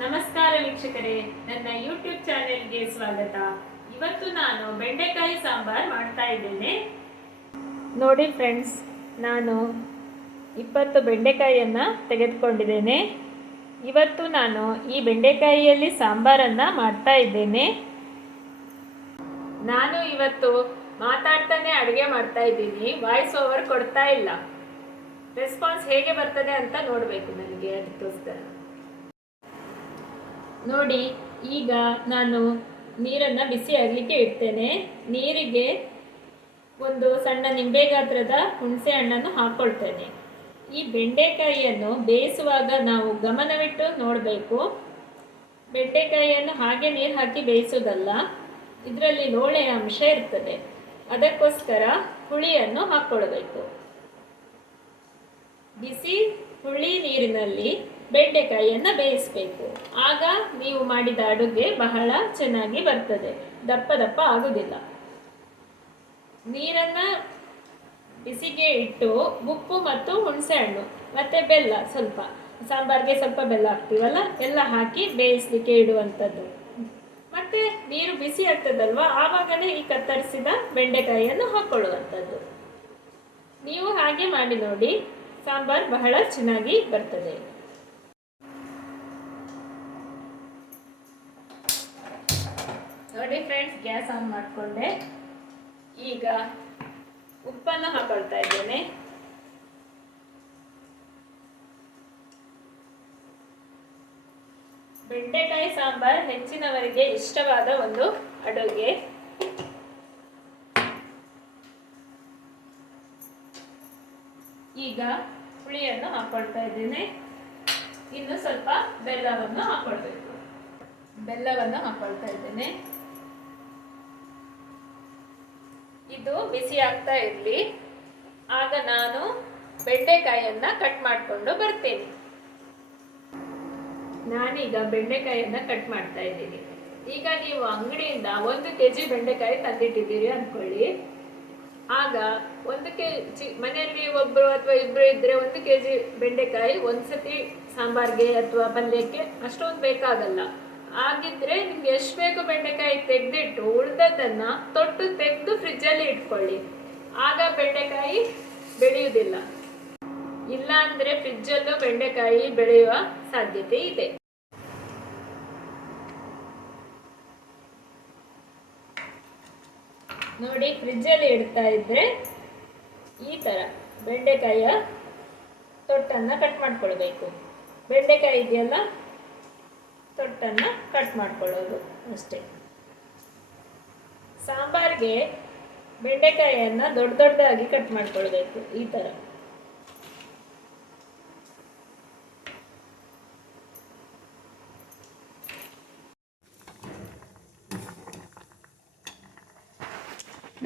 ನಮಸ್ಕಾರ ವೀಕ್ಷಕರೇ, ನನ್ನ ಯೂಟ್ಯೂಬ್ ಚಾನೆಲ್ಗೆ ಸ್ವಾಗತ. ಇವತ್ತು ನಾನು ಬೆಂಡೆಕಾಯಿ ಸಾಂಬಾರ್ ಮಾಡ್ತಾ ಇದ್ದೇನೆ. ನೋಡಿ ಫ್ರೆಂಡ್ಸ್, ನಾನು 20 ಬೆಂಡೆಕಾಯಿಯನ್ನು ತೆಗೆದುಕೊಂಡಿದ್ದೇನೆ. ಇವತ್ತು ನಾನು ಈ ಬೆಂಡೆಕಾಯಿಯಲ್ಲಿ ಸಾಂಬಾರನ್ನು ಮಾಡ್ತಾ ಇದ್ದೇನೆ. ನಾನು ಇವತ್ತು ಮಾತಾಡ್ತಾನೆ ಅಡುಗೆ ಮಾಡ್ತಾ ಇದ್ದೀನಿ, ವಾಯ್ಸ್ ಓವರ್ ಕೊಡ್ತಾ ಇಲ್ಲ. ರೆಸ್ಪಾನ್ಸ್ ಹೇಗೆ ಬರ್ತದೆ ಅಂತ ನೋಡಬೇಕು ನನಗೆ, ಅದಕ್ಕೋಸ್ಕರ. ನೋಡಿ, ಈಗ ನಾನು ನೀರನ್ನು ಬಿಸಿ ಆಗಲಿಕ್ಕೆ ಇಡ್ತೇನೆ. ನೀರಿಗೆ ಒಂದು ಸಣ್ಣ ನಿಂಬೆ ಗಾತ್ರದ ಹುಣಸೆ ಹಣ್ಣನ್ನು ಹಾಕ್ಕೊಳ್ತೇನೆ. ಈ ಬೆಂಡೆಕಾಯಿಯನ್ನು ಬೇಯಿಸುವಾಗ ನಾವು ಗಮನವಿಟ್ಟು ನೋಡಬೇಕು. ಬೆಂಡೆಕಾಯಿಯನ್ನು ಹಾಗೆ ನೀರು ಹಾಕಿ ಬೇಯಿಸೋದಲ್ಲ, ಇದರಲ್ಲಿ ಲೋಳೆಯ ಅಂಶ ಇರ್ತದೆ. ಅದಕ್ಕೋಸ್ಕರ ಹುಳಿಯನ್ನು ಹಾಕ್ಕೊಳ್ಬೇಕು. ಬಿಸಿ ಹುಳಿ ನೀರಿನಲ್ಲಿ ಬೆಂಡೆಕಾಯಿಯನ್ನು ಬೇಯಿಸಬೇಕು. ಆಗ ನೀವು ಮಾಡಿದ ಅಡುಗೆ ಬಹಳ ಚೆನ್ನಾಗಿ ಬರ್ತದೆ, ದಪ್ಪ ದಪ್ಪ ಆಗುವುದಿಲ್ಲ. ನೀರನ್ನು ಬಿಸಿಗೆ ಇಟ್ಟು ಉಪ್ಪು ಮತ್ತು ಹುಣಸೆ ಹಣ್ಣು ಮತ್ತು ಬೆಲ್ಲ, ಸ್ವಲ್ಪ ಸಾಂಬಾರಿಗೆ ಸ್ವಲ್ಪ ಬೆಲ್ಲ ಹಾಕ್ತೀವಲ್ಲ, ಎಲ್ಲ ಹಾಕಿ ಬೇಯಿಸಲಿಕ್ಕೆ ಇಡುವಂಥದ್ದು. ಮತ್ತು ನೀರು ಬಿಸಿ ಆಗ್ತದಲ್ವ, ಆವಾಗಲೇ ಈ ಕತ್ತರಿಸಿದ ಬೆಂಡೆಕಾಯಿಯನ್ನು ಹಾಕ್ಕೊಳ್ಳುವಂಥದ್ದು. ನೀವು ಹಾಗೆ ಮಾಡಿ ನೋಡಿ, ಸಾಂಬಾರು ಬಹಳ ಚೆನ್ನಾಗಿ ಬರ್ತದೆ. ನೋಡಿ ಫ್ರೆಂಡ್ಸ್, ಗ್ಯಾಸ್ ಆನ್ ಮಾಡಿಕೊಂಡೆ. ಈಗ ಉಪ್ಪನ್ನು ಹಾಕೊಳ್ತಾ ಇದ್ದೇನೆ. ಬೆಂಡೆಕಾಯಿ ಸಾಂಬಾರ್ ಹೆಚ್ಚಿನವರಿಗೆ ಇಷ್ಟವಾದ ಒಂದು ಅಡುಗೆ. ಈಗ ಹುಳಿಯನ್ನು ಹಾಕೊಳ್ತಾ ಇದ್ದೇನೆ. ಇನ್ನು ಸ್ವಲ್ಪ ಬೆಲ್ಲವನ್ನು ಹಾಕೊಳ್ಬೇಕು. ಬೆಲ್ಲವನ್ನು ಹಾಕೊಳ್ತಾ ಇದ್ದೇನೆ. ಇದು ಬಿಸಿ ಆಗ್ತಾ ಇರಲಿ, ಆಗ ನಾನು ಬೆಂಡೆಕಾಯಿಯನ್ನು ಕಟ್ ಮಾಡಿಕೊಂಡು ಬರ್ತೇನೆ. ನಾನೀಗ ಬೆಂಡೆಕಾಯಿಯನ್ನು ಕಟ್ ಮಾಡ್ತಾ ಇದ್ದೀನಿ. ಈಗ ನೀವು ಅಂಗಡಿಯಿಂದ 1 kg ಬೆಂಡೆಕಾಯಿ ತಂದಿಟ್ಟಿದ್ದೀರಿ ಅಂದ್ಕೊಳ್ಳಿ. ಆಗ 1 kg ಮನೆಯಲ್ಲಿ ಒಬ್ಬರು ಅಥವಾ ಇಬ್ಬರು ಇದ್ದರೆ 1 kg ಬೆಂಡೆಕಾಯಿ ಒಂದ್ಸತಿ ಸಾಂಬಾರ್ಗೆ ಅಥವಾ ಪಲ್ಯಕ್ಕೆ ಅಷ್ಟೊಂದು ಬೇಕಾಗಲ್ಲ. ಆಗಿದ್ರೆ ನಿಮ್ಗೆ ಎಷ್ಟು ಬೇಕು ಬೆಂಡೆಕಾಯಿ ತೆಗೆದಿಟ್ಟು ಉಳಿದದ್ದನ್ನು ತೊಟ್ಟು ತೆಗೆದು ಫ್ರಿಜ್ಜಲ್ಲಿ ಇಟ್ಕೊಳ್ಳಿ. ಆಗ ಬೆಂಡೆಕಾಯಿ ಬೆಳೆಯುವುದಿಲ್ಲ. ಇಲ್ಲ ಅಂದರೆ ಫ್ರಿಜ್ಜಲ್ಲೂ ಬೆಂಡೆಕಾಯಿ ಬೆಳೆಯುವ ಸಾಧ್ಯತೆ ಇದೆ. ನೋಡಿ, ಫ್ರಿಜ್ಜಲ್ಲಿ ಇಡ್ತಾ ಇದ್ರೆ ಈ ಥರ ಬೆಂಡೆಕಾಯಿಯ ತೊಟ್ಟನ್ನು ಕಟ್ ಮಾಡ್ಕೊಳ್ಬೇಕು. ಬೆಂಡೆಕಾಯಿ ಇದೆಯಲ್ಲ, ತೊಟ್ಟನ್ನು ಕಟ್ ಮಾಡ್ಕೊಳ್ಳೋದು ಅಷ್ಟೇ. ಸಾಂಬಾರಿಗೆ ಬೆಂಡೆಕಾಯಿಯನ್ನು ದೊಡ್ಡ ದೊಡ್ಡದಾಗಿ ಕಟ್ ಮಾಡ್ಕೊಳ್ಬೇಕು, ಈ ಥರ.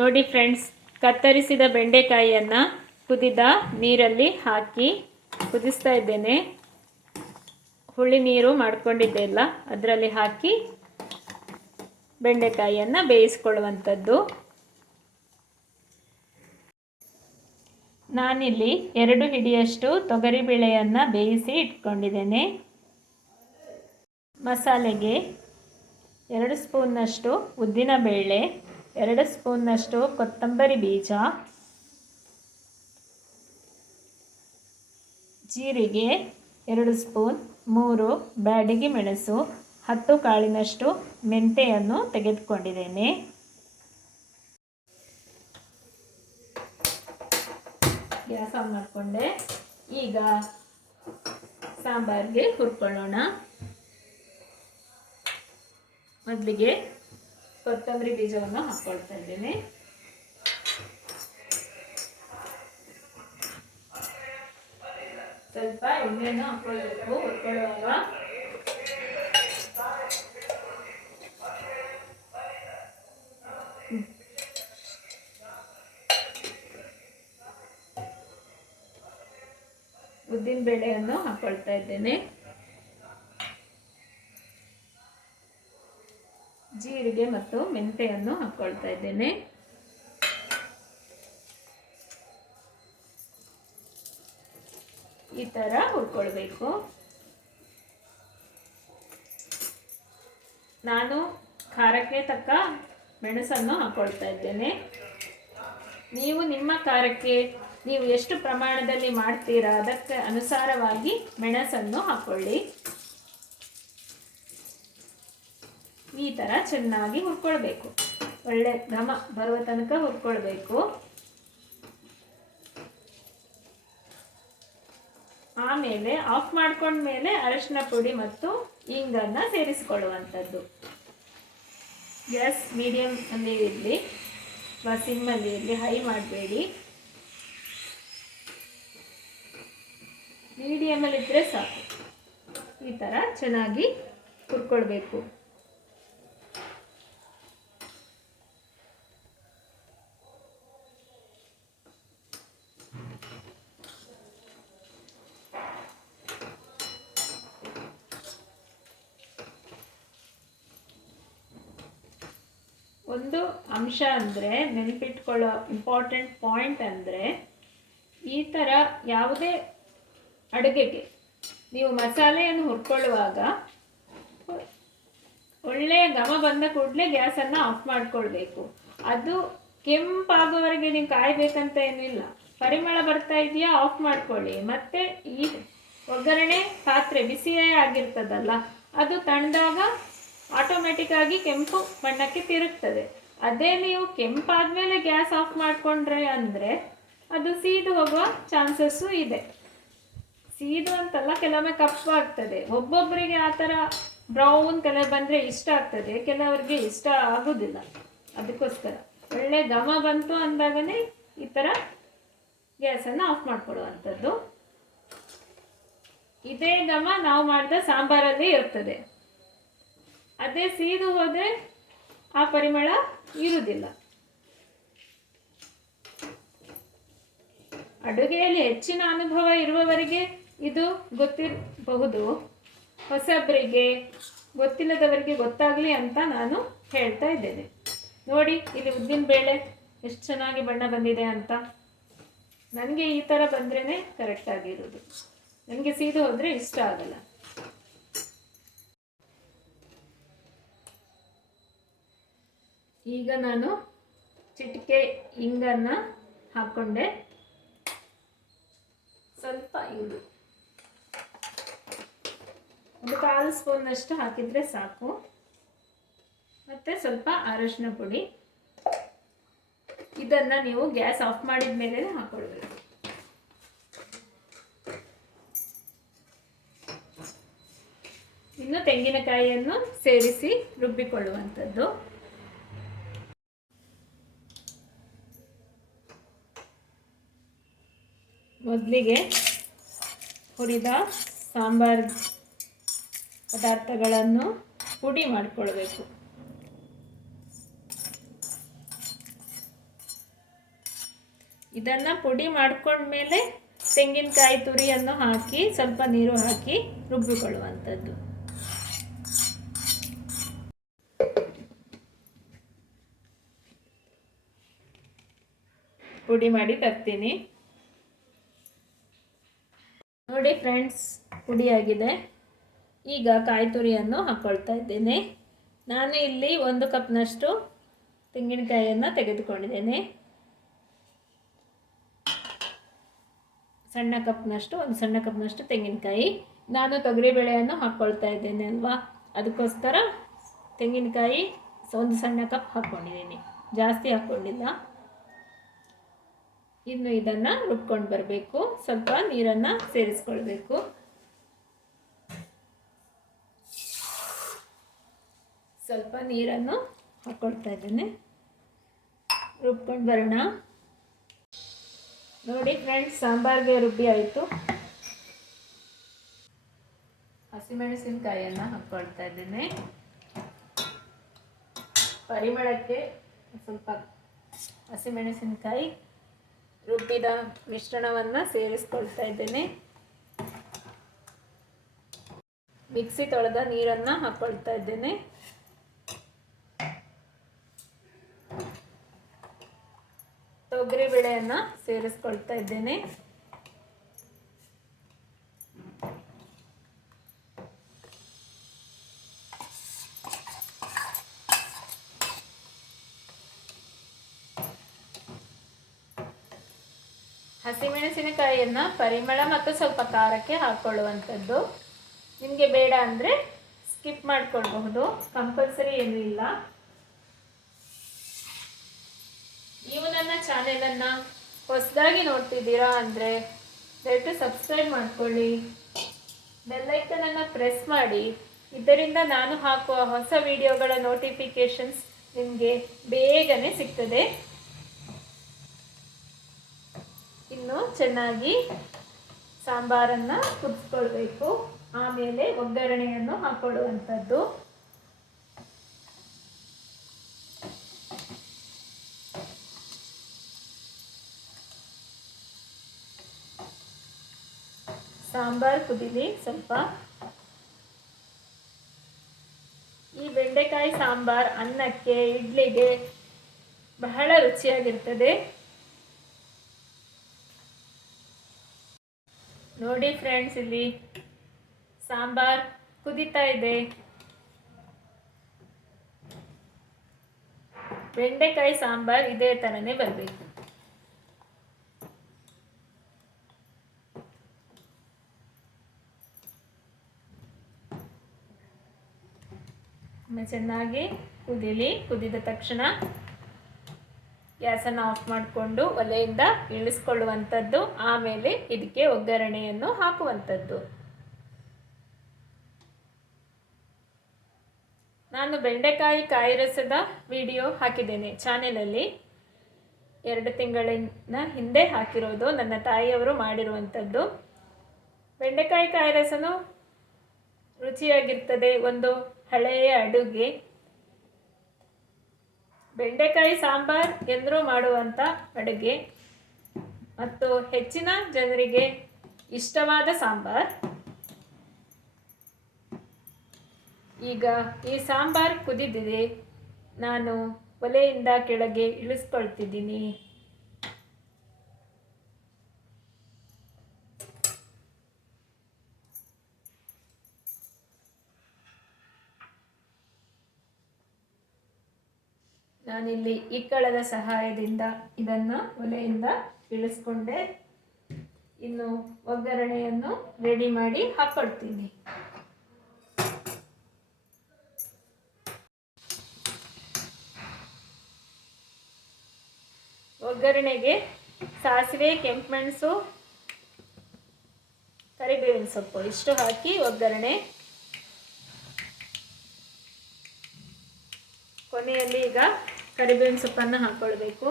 ನೋಡಿ ಫ್ರೆಂಡ್ಸ್, ಕತ್ತರಿಸಿದ ಬೆಂಡೆಕಾಯಿಯನ್ನು ಕುದಿದ ನೀರಲ್ಲಿ ಹಾಕಿ ಕುದಿಸ್ತಾ ಇದ್ದೇನೆ. ಹುಳಿ ನೀರು ಮಾಡ್ಕೊಂಡಿದ್ದೆ ಅಲ್ಲ, ಅದರಲ್ಲಿ ಹಾಕಿ ಬೆಂಡೆಕಾಯಿಯನ್ನು ಬೇಯಿಸ್ಕೊಳ್ಳುವಂಥದ್ದು. ನಾನಿಲ್ಲಿ 2 ಹಿಡಿಯಷ್ಟು ತೊಗರಿಬೇಳೆಯನ್ನು ಬೇಯಿಸಿ ಇಟ್ಕೊಂಡಿದ್ದೇನೆ. ಮಸಾಲೆಗೆ 2 ಸ್ಪೂನ್ನಷ್ಟು ಉದ್ದಿನಬೇಳೆ, 2 ಸ್ಪೂನ್ನಷ್ಟು ಕೊತ್ತಂಬರಿ ಬೀಜ, ಜೀರಿಗೆ 2 ಸ್ಪೂನ್, 3 ಬ್ಯಾಡಗಿ ಮೆಣಸು, 10 ಕಾಳಿನಷ್ಟು ಮೆಂತೆಯನ್ನು ತೆಗೆದುಕೊಂಡಿದ್ದೇನೆ. ಗ್ಯಾಸ್ ಆನ್ ಮಾಡಿಕೊಂಡೆ. ಈಗ ಸಾಂಬಾರಿಗೆ ಹುರ್ಕೊಳ್ಳೋಣ. ಮೊದಲಿಗೆ ಕೊತ್ತಂಬರಿ ಬೀಜವನ್ನು ಹಾಕ್ಕೊಳ್ತಾ ಇದ್ದೇನೆ. ಸ್ವಲ್ಪ ಎಣ್ಣೆಯನ್ನು ಹಾಕ್ಕೊಳ್ಬೇಕು ಹುರ್ಕೊಳ್ಳುವಾಗ. ಉದ್ದಿನ ಬೇಳೆಯನ್ನು ಹಾಕ್ಕೊಳ್ತಾ ಇದ್ದೇನೆ. ಜೀರಿಗೆ ಮತ್ತು ಮೆಂತೆಯನ್ನು ಹಾಕ್ಕೊಳ್ತಾ ಇದ್ದೇನೆ. ಈ ಥರ ಹುರ್ಕೊಳ್ಬೇಕು. ನಾನು ಖಾರಕ್ಕೆ ತಕ್ಕ ಮೆಣಸನ್ನು ಹಾಕ್ಕೊಳ್ತಾ ಇದ್ದೇನೆ. ನೀವು ನಿಮ್ಮ ಖಾರಕ್ಕೆ ನೀವು ಎಷ್ಟು ಪ್ರಮಾಣದಲ್ಲಿ ಮಾಡ್ತೀರಾ ಅದಕ್ಕೆ ಅನುಸಾರವಾಗಿ ಮೆಣಸನ್ನು ಹಾಕ್ಕೊಳ್ಳಿ. ಈ ಥರ ಚೆನ್ನಾಗಿ ಹುರ್ಕೊಳ್ಬೇಕು. ಒಳ್ಳೆ ಘಮ ಬರುವ ತನಕ ಹುರ್ಕೊಳ್ಬೇಕು. ಆಮೇಲೆ ಆಫ್ ಮಾಡ್ಕೊಂಡ್ಮೇಲೆ ಅರಿಶಿನ ಪುಡಿ ಮತ್ತು ಇಂಗನ್ನು ಸೇರಿಸಿಕೊಳ್ಳುವಂಥದ್ದು. ಗ್ಯಾಸ್ ಮೀಡಿಯಮ್ ಅಲ್ಲಿ ಇರಲಿ ಅಥವಾ ಸಿಮ್ಮಲ್ಲಿ ಇರಲಿ, ಹೈ ಮಾಡಬೇಡಿ. ಮೀಡಿಯಮಲ್ಲಿದ್ದರೆ ಸಾಕು. ಈ ಥರ ಚೆನ್ನಾಗಿ ಹುರ್ಕೊಳ್ಬೇಕು. ಒಂದು ಅಂಶ ಅಂದರೆ ನೆನಪಿಟ್ಕೊಳ್ಳೋ ಇಂಪಾರ್ಟೆಂಟ್ ಪಾಯಿಂಟ್ ಅಂದರೆ, ಈ ಥರ ಯಾವುದೇ ಅಡುಗೆಗೆ ನೀವು ಮಸಾಲೆಯನ್ನು ಹುರ್ಕೊಳ್ಳುವಾಗ ಒಳ್ಳೆಯ ಘಮ ಬಂದ ಕೂಡಲೇ ಗ್ಯಾಸನ್ನು ಆಫ್ ಮಾಡಿಕೊಳ್ಬೇಕು. ಅದು ಕೆಂಪಾಗೋವರೆಗೆ ನೀವು ಕಾಯಬೇಕಂತ ಏನಿಲ್ಲ. ಪರಿಮಳ ಬರ್ತಾ ಇದೆಯಾ ಆಫ್ ಮಾಡ್ಕೊಳ್ಳಿ. ಮತ್ತು ಈ ಒಗ್ಗರಣೆ ಪಾತ್ರೆ ಬಿಸಿಯೇ ಆಗಿರ್ತದಲ್ಲ, ಅದು ತಣ್ಣದಾಗ ಆಟೋಮೆಟಿಕ್ ಆಗಿ ಕೆಂಪು ಬಣ್ಣಕ್ಕೆ ತಿರುಗ್ತದೆ. ಅದೇ ನೀವು ಕೆಂಪಾದ್ಮೇಲೆ ಗ್ಯಾಸ್ ಆಫ್ ಮಾಡಿಕೊಂಡ್ರೆ ಅಂದರೆ ಅದು ಸೀದು ಹೋಗುವ ಚಾನ್ಸಸ್ಸು ಇದೆ. ಸೀದು ಅಂತಲ್ಲ, ಕೆಲವೊಮ್ಮೆ ಕಪ್ಪಾಗ್ತದೆ. ಒಬ್ಬೊಬ್ಬರಿಗೆ ಆ ಥರ ಬ್ರೌನ್ ಕಲರ್ ಬಂದರೆ ಇಷ್ಟ ಆಗ್ತದೆ, ಕೆಲವರಿಗೆ ಇಷ್ಟ ಆಗೋದಿಲ್ಲ. ಅದಕ್ಕೋಸ್ಕರ ಒಳ್ಳೆ ಘಮ ಬಂತು ಅಂದಾಗನೇ ಈ ಥರ ಗ್ಯಾಸನ್ನು ಆಫ್ ಮಾಡಿಕೊಡುವಂಥದ್ದು. ಇದೇ ಘಮ ನಾವು ಮಾಡಿದ ಸಾಂಬಾರಲ್ಲಿ ಇರ್ತದೆ. ಅದೇ ಸೀದು ಹೋದರೆ ಆ ಪರಿಮಳ ಇರುವುದಿಲ್ಲ. ಅಡುಗೆಯಲ್ಲಿ ಹೆಚ್ಚಿನ ಅನುಭವ ಇರುವವರಿಗೆ ಇದು ಗೊತ್ತಿರಬಹುದು. ಹೊಸಬರಿಗೆ, ಗೊತ್ತಿಲ್ಲದವರಿಗೆ ಗೊತ್ತಾಗಲಿ ಅಂತ ನಾನು ಹೇಳ್ತಾ ಇದ್ದೇನೆ. ನೋಡಿ, ಇಲ್ಲಿ ಉದ್ದಿನ ಬೇಳೆ ಎಷ್ಟು ಚೆನ್ನಾಗಿ ಬಣ್ಣ ಬಂದಿದೆ ಅಂತ. ನನಗೆ ಈ ಥರ ಬಂದ್ರೇ ಕರೆಕ್ಟಾಗಿರೋದು. ನನಗೆ ಸೀದು ಹೋದರೆ ಇಷ್ಟ ಆಗಲ್ಲ. ಈಗ ನಾನು ಚಿಟಿಕೆ ಇಂಗನ್ನು ಹಾಕ್ಕೊಂಡೆ. ಸ್ವಲ್ಪ ಇಂಗು, ಒಂದು 1/4 ಸ್ಪೂನಷ್ಟು ಹಾಕಿದರೆ ಸಾಕು. ಮತ್ತು ಸ್ವಲ್ಪ ಅರಿಶಿನ ಪುಡಿ. ಇದನ್ನು ನೀವು ಗ್ಯಾಸ್ ಆಫ್ ಮಾಡಿದ ಮೇಲೆ ಹಾಕ್ಕೊಳ್ಬೇಕು. ಇನ್ನು ತೆಂಗಿನಕಾಯಿಯನ್ನು ಸೇರಿಸಿ ರುಬ್ಬಿಕೊಳ್ಳುವಂಥದ್ದು. ಮೊದಲಿಗೆ ಹುರಿದ ಸಾಂಬಾರ್ ಪದಾರ್ಥಗಳನ್ನು ಪುಡಿ ಮಾಡಿಕೊಳ್ಬೇಕು. ಇದನ್ನು ಪುಡಿ ಮಾಡ್ಕೊಂಡ್ಮೇಲೆ ತೆಂಗಿನಕಾಯಿ ತುರಿಯನ್ನು ಹಾಕಿ ಸ್ವಲ್ಪ ನೀರು ಹಾಕಿ ರುಬ್ಬಿಕೊಳ್ಳುವಂಥದ್ದು. ಪುಡಿ ಮಾಡಿ ತರ್ತೀನಿ. ನೋಡಿ ಫ್ರೆಂಡ್ಸ್, ಪುಡಿಯಾಗಿದೆ. ಈಗ ಕಾಯಿ ತುರಿಯನ್ನು ಹಾಕ್ಕೊಳ್ತಾ ಇದ್ದೇನೆ. ನಾನು ಇಲ್ಲಿ 1 ಕಪ್ನಷ್ಟು ತೆಂಗಿನಕಾಯಿಯನ್ನು ತೆಗೆದುಕೊಂಡಿದ್ದೇನೆ. ಒಂದು ಸಣ್ಣ ಕಪ್ನಷ್ಟು ತೆಂಗಿನಕಾಯಿ. ನಾನು ತೊಗರಿಬೇಳೆಯನ್ನು ಹಾಕ್ಕೊಳ್ತಾ ಇದ್ದೇನೆ ಅಲ್ವಾ, ಅದಕ್ಕೋಸ್ಕರ ತೆಂಗಿನಕಾಯಿ 1 ಸಣ್ಣ ಕಪ್ ಹಾಕ್ಕೊಂಡಿದ್ದೀನಿ, ಜಾಸ್ತಿ ಹಾಕ್ಕೊಂಡಿಲ್ಲ. ಇನ್ನು ಇದನ್ನು ರುಬ್ಕೊಂಡು ಬರಬೇಕು. ಸ್ವಲ್ಪ ನೀರನ್ನು ಸೇರಿಸ್ಕೊಳ್ಬೇಕು. ಸ್ವಲ್ಪ ನೀರನ್ನು ಹಾಕ್ಕೊಳ್ತಾ ಇದ್ದೇನೆ. ರುಬ್ಕೊಂಡು ಬರೋಣ. ನೋಡಿ ಫ್ರೆಂಡ್ಸ್, ಸಾಂಬಾರಿಗೆ ರುಬ್ಬಿ ಆಯಿತು. ಹಸಿಮೆಣಸಿನಕಾಯಿಯನ್ನು ಹಾಕ್ಕೊಳ್ತಾ ಇದ್ದೇನೆ. ಪರಿಮಳಕ್ಕೆ ಸ್ವಲ್ಪ ಹಸಿಮೆಣಸಿನಕಾಯಿ ರುಬ್ಬಿದ ಮಿಶ್ರಣವನ್ನು ಸೇರಿಸ್ಕೊಳ್ತಾ ಇದ್ದೇನೆ. ಮಿಕ್ಸಿ ತೊಳೆದ ನೀರನ್ನು ಹಾಕ್ಕೊಳ್ತಾ ಇದ್ದೇನೆ. ತೊಗರಿಬೇಳೆಯನ್ನು ಸೇರಿಸ್ಕೊಳ್ತಾ ಇದ್ದೇನೆ. ಹಸಿಮೆಣಸಿನಕಾಯಿಯನ್ನು ಪರಿಮಳ ಮತ್ತು ಸ್ವಲ್ಪ ಖಾರಕ್ಕೆ ಹಾಕ್ಕೊಳ್ಳುವಂಥದ್ದು. ನಿಮಗೆ ಬೇಡ ಅಂದರೆ ಸ್ಕಿಪ್ ಮಾಡಿಕೊಳ್ಬಹುದು, ಕಂಪಲ್ಸರಿ ಏನೂ ಇಲ್ಲ. ನೀವು ನನ್ನ ಚಾನೆಲನ್ನು ಹೊಸದಾಗಿ ನೋಡ್ತಿದ್ದೀರಾ ಅಂದರೆ ದಯವಿಟ್ಟು ಸಬ್ಸ್ಕ್ರೈಬ್ ಮಾಡ್ಕೊಳ್ಳಿ, ಬೆಲ್ಲೈಕನನ್ನು ಪ್ರೆಸ್ ಮಾಡಿ. ಇದರಿಂದ ನಾನು ಹಾಕುವ ಹೊಸ ವಿಡಿಯೋಗಳ ನೋಟಿಫಿಕೇಷನ್ಸ್ ನಿಮಗೆ ಬೇಗನೆ ಸಿಗ್ತದೆ. ಇನ್ನು ಚೆನ್ನಾಗಿ ಸಾಂಬಾರನ್ನು ಕುದಿಸ್ಕೊಳ್ಬೇಕು. ಆಮೇಲೆ ಒಗ್ಗರಣೆಯನ್ನು ಹಾಕ್ಕೊಳ್ಳುವಂಥದ್ದು. ಸಾಂಬಾರು ಕುದೀಲಿ ಸ್ವಲ್ಪ. ಈ ಬೆಂಡೆಕಾಯಿ ಸಾಂಬಾರು ಅನ್ನಕ್ಕೆ, ಇಡ್ಲಿಗೆ ಬಹಳ ರುಚಿಯಾಗಿರ್ತದೆ. ನೋಡಿ ಫ್ರೆಂಡ್ಸ್, ಇಲ್ಲಿ ಸಾಂಬಾರ್ ಕುದೀತಾ ಇದೆ. ಬೆಂಡೆಕಾಯಿ ಸಾಂಬಾರ್ ಇದೇ ಥರನೇ ಬರಬೇಕು. ಚೆನ್ನಾಗಿ ಕುದೀಲಿ. ಕುದಿದ ತಕ್ಷಣ ಗ್ಯಾಸನ್ನು ಆಫ್ ಮಾಡಿಕೊಂಡು ಒಲೆಯಿಂದ ಇಳಿಸ್ಕೊಳ್ಳುವಂಥದ್ದು. ಆಮೇಲೆ ಇದಕ್ಕೆ ಒಗ್ಗರಣೆಯನ್ನು ಹಾಕುವಂಥದ್ದು. ನಾನು ಬೆಂಡೆಕಾಯಿ ಕಾಯಿ ರಸದ ವಿಡಿಯೋ ಹಾಕಿದ್ದೇನೆ ಚಾನೆಲಲ್ಲಿ. 2 ತಿಂಗಳಿನ ಹಿಂದೆ ಹಾಕಿರೋದು, ನನ್ನ ತಾಯಿಯವರು ಮಾಡಿರುವಂಥದ್ದು. ಬೆಂಡೆಕಾಯಿ ಕಾಯಿ ರಸನೂ ರುಚಿಯಾಗಿರ್ತದೆ, ಒಂದು ಹಳೆಯ ಅಡುಗೆ. ಬೆಂಡೆಕಾಯಿ ಸಾಂಬಾರ್ ಎಂದರೂ ಮಾಡುವಂಥ ಅಡುಗೆ ಮತ್ತು ಹೆಚ್ಚಿನ ಜನರಿಗೆ ಇಷ್ಟವಾದ ಸಾಂಬಾರ್. ಈಗ ಈ ಸಾಂಬಾರ್ ಕುದಿದಿದೆ, ನಾನು ಒಲೆಯಿಂದ ಕೆಳಗೆ ಇಳಿಸ್ಕೊಳ್ತಿದ್ದೀನಿ. ನಾನಿಲ್ಲಿ ಇಕ್ಕಳದ ಸಹಾಯದಿಂದ ಇದನ್ನು ಒಲೆಯಿಂದ ಇಳಿಸ್ಕೊಂಡೆ. ಇನ್ನು ಒಗ್ಗರಣೆಯನ್ನು ರೆಡಿ ಮಾಡಿ ಹಾಕ್ಕೊಳ್ತೀನಿ. ಒಗ್ಗರಣೆಗೆ ಸಾಸಿವೆ, ಕೆಂಪುಮೆಣಸು, ಕರಿಬೇವಿನ ಸೊಪ್ಪು ಇಷ್ಟು ಹಾಕಿ ಒಗ್ಗರಣೆ. ಕೊನೆಯಲ್ಲಿ ಈಗ ಕರಿಬೇವಿನ ಸೊಪ್ಪನ್ನು ಹಾಕ್ಕೊಳ್ಬೇಕು.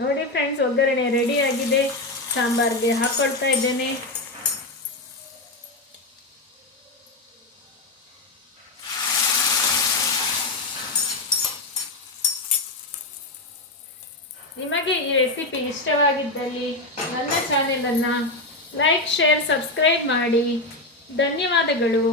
ನೋಡಿ ಫ್ರೆಂಡ್ಸ್, ಒಗ್ಗರಣೆ ರೆಡಿ ಆಗಿದೆ. ಸಾಂಬಾರಿಗೆ ಹಾಕ್ಕೊಳ್ತಾ ಇದ್ದೇನೆ. ನಿಮಗೆ ಈ ರೆಸಿಪಿ ಇಷ್ಟವಾಗಿದ್ದಲ್ಲಿ ನನ್ನ ಚಾನೆಲನ್ನು ಲೈಕ್, ಶೇರ್, ಸಬ್ಸ್ಕ್ರೈಬ್ ಮಾಡಿ. ಧನ್ಯವಾದಗಳು.